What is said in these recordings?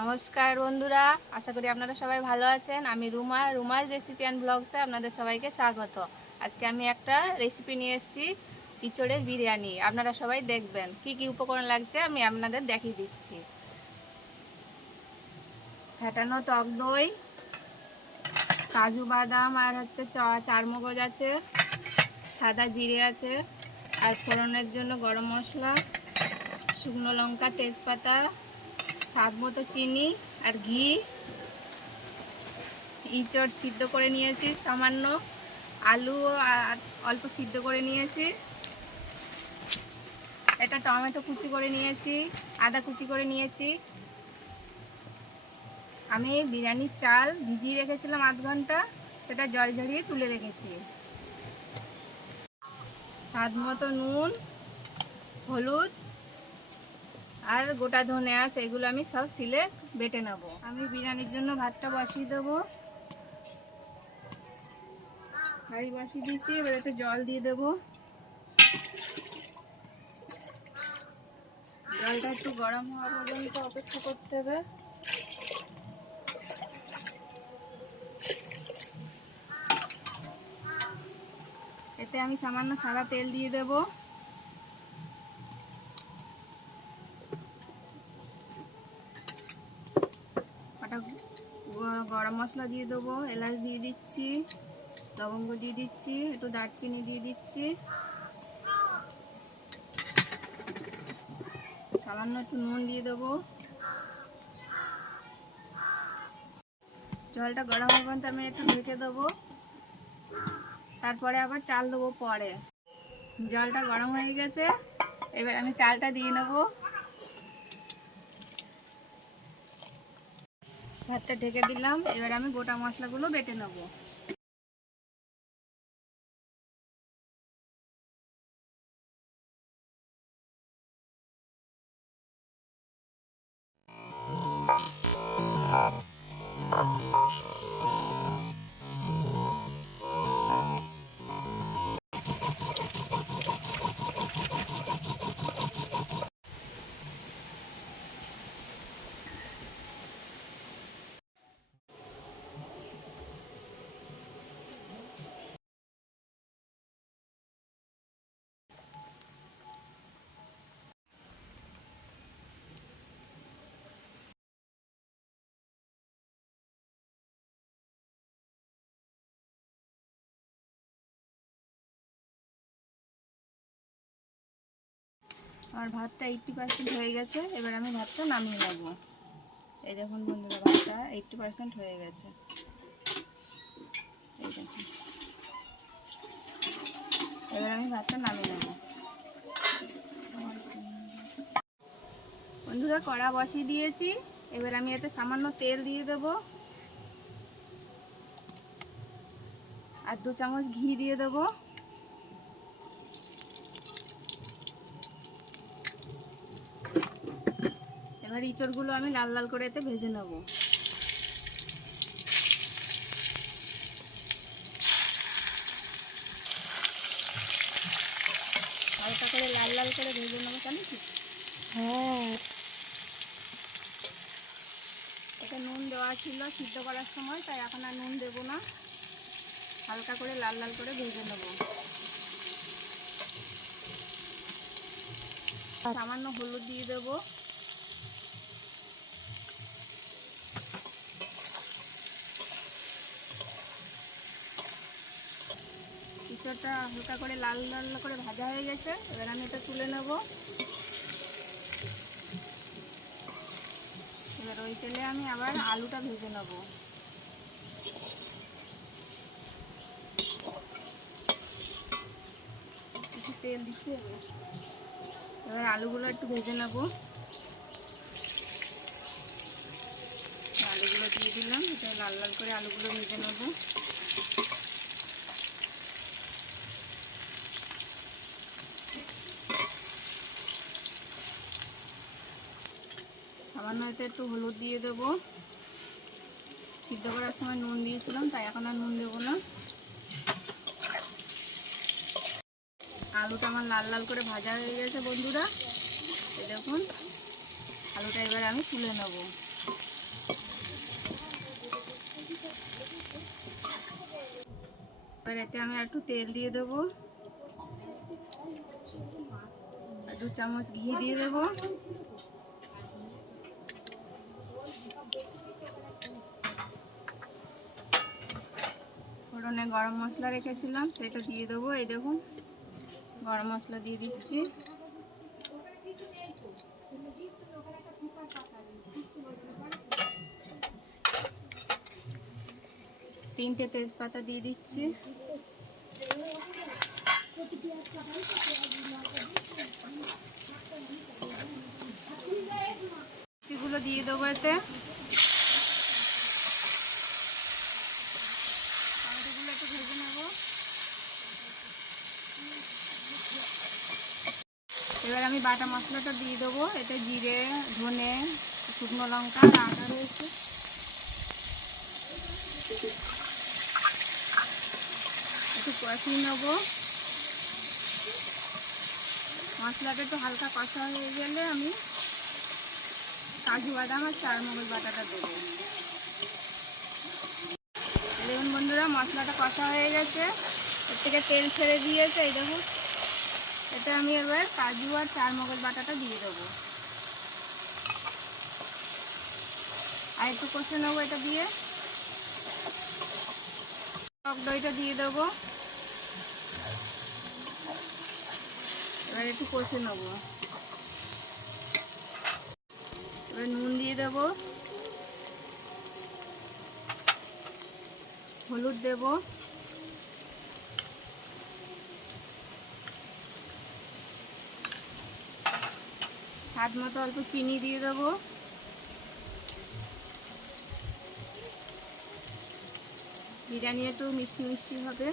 নমস্কার বন্ধুরা, আশা করি আপনারা সবাই ভালো আছেন। আমি রুমার রেসিপি অ্যান্ড ব্লগসে আপনাদের সবাইকে স্বাগত। আজকে আমি একটা রেসিপি নিয়ে এসেছি, ইঁচড়ের বিরিয়ানি। আপনারা সবাই দেখবেন কি কি উপকরণ লাগছে আমি আপনাদের দেখিয়ে দিচ্ছি। ফেটানো টক দই, কাজু বাদাম আর চারমগজ আছে, সাদা জিরে আছে, আর ফোড়নের জন্য গরম মশলা, শুকনো লঙ্কা, তেজপাতা, স্বাদ মতো চিনি আর ঘি। ইঁচড় সিদ্ধ করে নিয়েছি সামান্য, আলু আর অল্প সিদ্ধ করে নিয়েছি, এটা টমেটো কুচি করে নিয়েছি, আদা কুচি করে নিয়েছি। আমি বিরিয়ানির চাল ভিজিয়ে রেখেছিলাম আধ ঘন্টা, সেটা জল ঝরিয়ে তুলে রেখেছি। স্বাদ মতো নুন, হলুদ আর গোটা ধনে আছে, এগুলো আমি সব সিলে বেটে নেব। আমি বিরিয়ানির জন্য ভাতটা বসিয়ে দেবো। হাঁড়ি বসিয়ে দিয়েছি, এবার একটু জল দিয়ে দেবো। জলটা একটু গরম হওয়া পর্যন্ত অপেক্ষা করতে হবে। এতে আমি সামান্য সাদা তেল দিয়ে দেব। কটা গরম মশলা দিয়ে দেবো, এলাচ দিয়ে দিচ্ছি, লবঙ্গ দিয়ে দিচ্ছি, একটু দারচিনি দিয়ে দিচ্ছি, সামান্য একটু নুন দিয়ে দেবো। জলটা গরম হওয়া পর্যন্ত আমি একটু ঢেকে দেবো, তারপরে আবার চাল দেবো পরে। জলটা গরম হয়ে গেছে, এবার আমি চালটা দিয়ে নেব। ভাতটা ঢেকে দিলাম, এবার আমি গোটা মশলাগুলো বেটে নেব। আমার ভাতটা 80% হয়ে গেছে, এবার আমি ভাতটা নামিয়ে নেব। এই দেখুন বন্ধুরা, ভাতটা 80% হয়ে গেছে। এই দেখুন, এবার আমি ভাতটা নামিয়ে নেব। বন্ধুরা, কড়া বসিয়ে দিয়েছি, এবার আমি এতে সামান্য তেল দিয়ে দেব আর 2 চামচ ঘি দিয়ে দেব। এবার ইঁচড়গুলো আমি লাল লাল করে এতে ভেজে নেব। হালকা করে লাল লাল করে ভেজে নেবো। কেন কি? হ্যাঁ, এটা নুন দেওয়া ছিল সিদ্ধ করার সময়, তাই এখন আর নুন দেবো না। হালকা করে লাল লাল করে ভেজে নেব। সামান্য হলুদ দিয়ে দেবো। ইঁচড়টা হালকা করে লাল লাল করে ভাজা হয়ে গেছে, এবার আমি এটা তুলে নেব। এবার ওই তেলে আমি আবার আলুটা ভেজে নেব। একটু তেল দিতে হবে। এবার আলুগুলো একটু ভেজে নেব। আলুগুলো দিয়ে দিলাম, এটা লাল লাল করে আলুগুলো ভেজে নেব। সামান্য এতে একটু হলুদ দিয়ে দেবো। সিদ্ধ করার সময় নুন দিয়েছিলাম, তাই এখন আর নুন দেবো না। আলুটা আমার লাল লাল করে ভাজা হয়ে গেছে বন্ধুরা, এই দেখুন। আলুটা এবারে আমি তুলে নেব। এবার এতে আমি একটু তেল দিয়ে দেবো, 2 চামচ ঘি দিয়ে দেবো, ফোড়নে গরম মশলা রেখেছিলাম সেটা দিয়ে দেবো। এই দেখুন গরম মশলা দিয়ে দিচ্ছি, 3টে তেজপাতা দিয়ে দিচ্ছি, গুলো দিয়ে দেবো এতে, টমেটোগুলো একটু ভেজে নেব। এবার আমি বাটা মশলাটা দিয়ে দেবো, এতে জিরে, ধনে, শুকনো লঙ্কা আর আদা রয়েছে, একটু কষিয়ে নেব। মশলাটা একটু হালকা কষা হয়ে গেলে আমি কাজু বাদাম আর চারমগজ বাটাটা দেবো। দেখুন বন্ধুরা মশলাটা কষা হয়ে গেছে, এর থেকে তেল ছেড়ে দিয়েছে। এই দেখুন এতে আমি এবার কাজু আর চারমগজ বাটাটা দিয়ে দেবো, আর একটু কষে নেবো। এটা দিয়ে টক দইটা দিয়ে দেবো, এবার একটু কষে নেবো। এবার নুন দিয়ে দেবো, হলুদ দেব, স্বাদ মতো অল্প চিনি দিয়ে দেবো, বিরিয়ানি একটু মিষ্টি মিষ্টি হবে।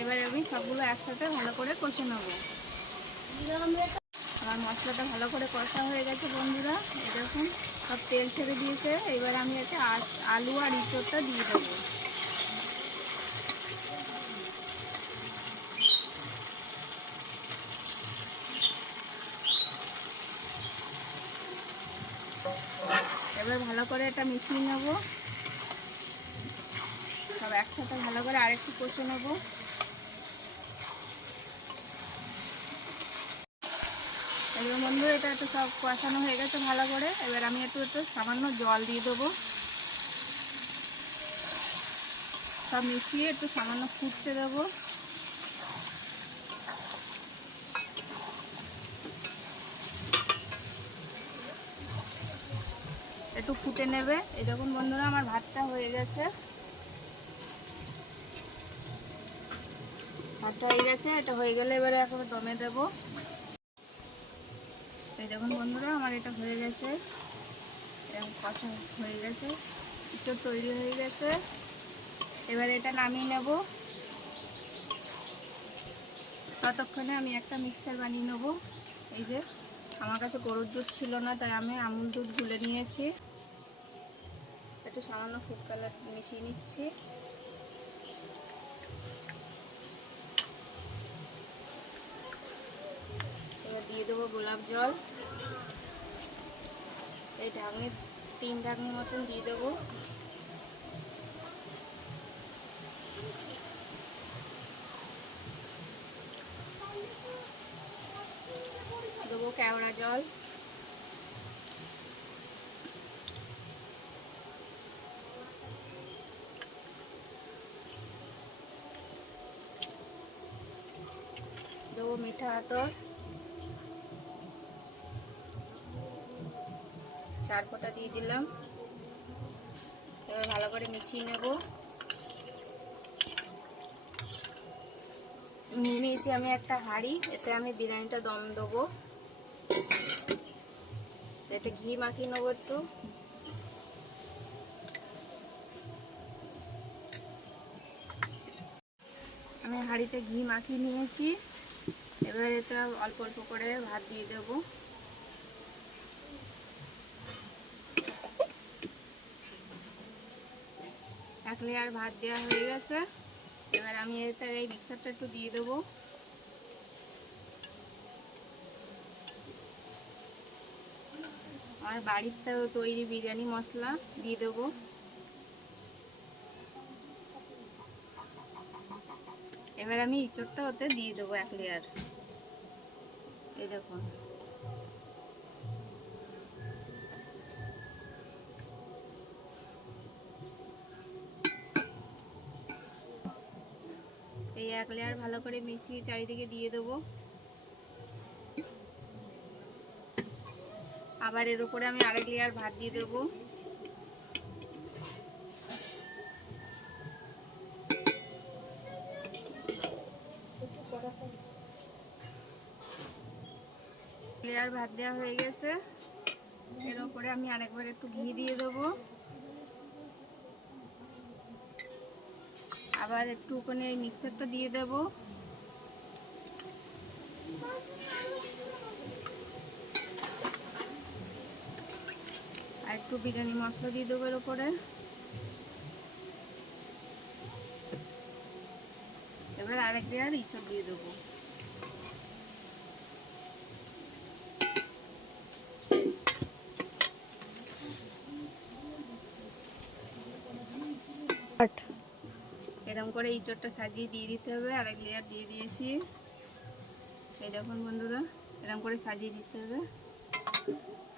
এবার আমি সবগুলো একসাথে ভালো করে কষে নেব। আমার মশলাটা ভালো করে কষা হয়ে গেছে বন্ধুরা, এই দেখুন সব তেল ছেড়ে দিয়েছে। এবার আমি এতে আলু আর ইঁচড়টা দিয়ে দেবো। এবার ভালো করে এটা মিশিয়ে নেব, সব একসাথে ভালো করে আরেকটু কষে নেব। এবার বন্ধু এটা একটু সব কষানো হয়ে গেছে ভালো করে। এবার আমি একটু সামান্য জল দিয়ে দেবো, সব মিশিয়ে একটু সামান্য ফুটতে দেবো। একটু ফুটে নেবে। এই দেখুন বন্ধুরা আমার ভাতটা হয়ে গেছে, ভাতটা হয়ে গেছে। এটা হয়ে গেলে এবারে এখন দমে দেবো। এই দেখুন বন্ধুরা আমার এটা হয়ে গেছে, এরকম কষা হয়ে গেছে, ইঁচড় তৈরি হয়ে গেছে। এবারে এটা নামিয়ে নেব। ততক্ষণে আমি একটা মিক্সার বানিয়ে নেব। এই যে আমার কাছে গরুর দুধ ছিল না, তাই আমি আমুল দুধ গুলে নিয়েছি। একটু সামান্য ফুড কালার মিশিয়ে নিচ্ছি। এবার দিয়ে দেবো গোলাপ জল, এই ঢাকনি 3 ঢাকনির মতন দিয়ে দেবো। দেবো কেওড়া জল, দেবো মিঠা আতর, 4 ফোঁটা দিয়ে দিলাম। এবার ভালো করে মিশিয়ে নেব। নিয়ে নিয়েছি আমি একটা হাঁড়ি, এতে আমি বিরিয়ানিটা দম দেবো। এতে ঘি মাখিয়ে নেবো একটু। আমি হাঁড়িতে ঘি মাখিয়ে নিয়েছি। এবার এটা অল্প অল্প করে ভাত দিয়ে দেবো। এক লেয়ার ভাত দেওয়া হয়ে গেছে। এবার আমি এটা এই মিক্সারটা একটু দিয়ে দেবো। আমার বাড়িতে তৈরি বিরিয়ানি মশলা দিয়ে দেবো। এবার আমি ইঁচড়টা ওতে দিয়ে দেবো 1 লেয়ার। এই দেখুন এই 1 লেয়ার ভালো করে মিশিয়ে চারিদিকে দিয়ে দেবো। আবার এর উপরে আমি আরেক লেয়ার ভাত দিয়ে দেবো। লেয়ার ভাত দেওয়া হয়ে গেছে। এর উপরে আমি আরেকবার একটু ঘি দিয়ে দেবো। আবার একটু ওখানে এই মিক্সারটা দিয়ে দেব। আর একটু বিরিয়ানি মশলা দিয়ে দেবো এর উপরে। এবার আরেক লেয়ার ইঁচড় দিয়ে দেবো। এরকম করে ইঁচড়টা সাজিয়ে দিয়ে দিতে হবে। আরেক লেয়ার দিয়ে দিয়েছি। এই দেখুন বন্ধুরা, এরকম করে সাজিয়ে দিতে হবে।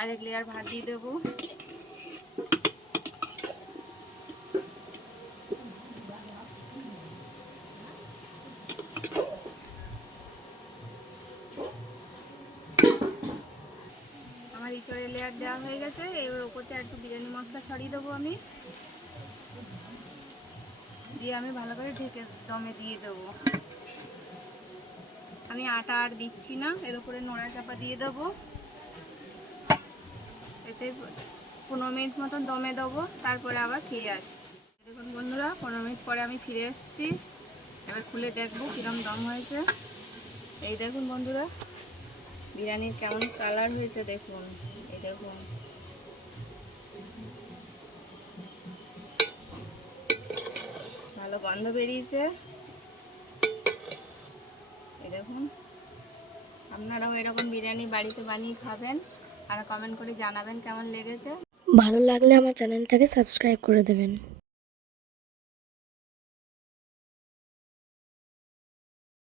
আরেক লেয়ার ভাত দিয়ে দেবো। আমার ইঁচড়ের লেয়ার দেওয়া হয়ে গেছে। এবার ওপরতে একটু বিরিয়ানি মশলা ছড়িয়ে দেবো আমি। দিয়ে আমি ভালো করে ঢেকে দমে দিয়ে দেবো। আমি আটা আর দিচ্ছি না, এর উপরে নোড়া চাপা দিয়ে দেবো। এতে 15 মিনিট মতন দমে দেবো, তারপরে আবার ফিরে আসছি। দেখুন বন্ধুরা, 15 মিনিট পরে আমি ফিরে এসেছি। এবার খুলে দেখবো কিরম দম হয়েছে। এই দেখুন বন্ধুরা, বিরিয়ানির কেমন কালার হয়েছে দেখুন। এই দেখুন, ভালো গন্ধ বেরিয়েছে। এই দেখুন, আপনারাও এরকম বিরিয়ানি বাড়িতে বানিয়ে খাবেন আর কমেন্ট করে জানাবেন কেমন লেগেছে। ভালো লাগলে আমার চ্যানেলটাকে সাবস্ক্রাইব করে দেবেন।